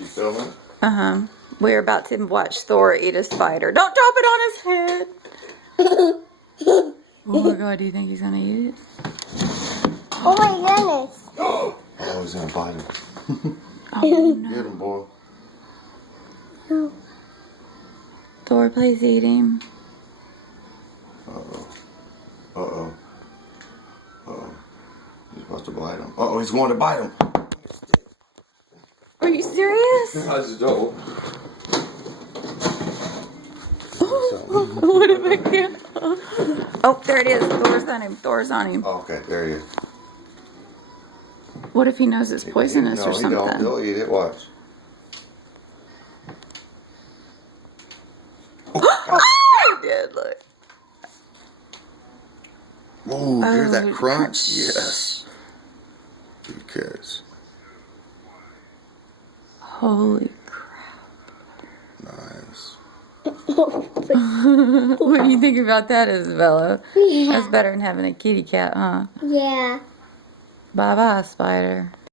You filming? Uh-huh. We're about to watch Thor eat a spider. Don't drop it on his head. Oh my god, do you think he's gonna eat it? Oh my goodness. Oh, he's gonna bite him. Oh no. Get him, boy. No. Thor, please eat him. Uh-oh. Uh-oh. Uh-oh. He's supposed to bite him. Uh-oh, he's going to bite him. Are you serious? I just don't. What if I can't? Oh, there it is. Thor's on him. Thor's on him. Oh, okay, there he is. What if he knows it's poisonous or something? No, he don't. He'll eat it. Watch. Oh, he did. Look. Whoa, hear that Oh, crunch? Yes. Good catch. Holy crap. Nice. What do you think about that, Isabella? Yeah. That's better than having a kitty cat, huh? Yeah. Bye-bye, spider.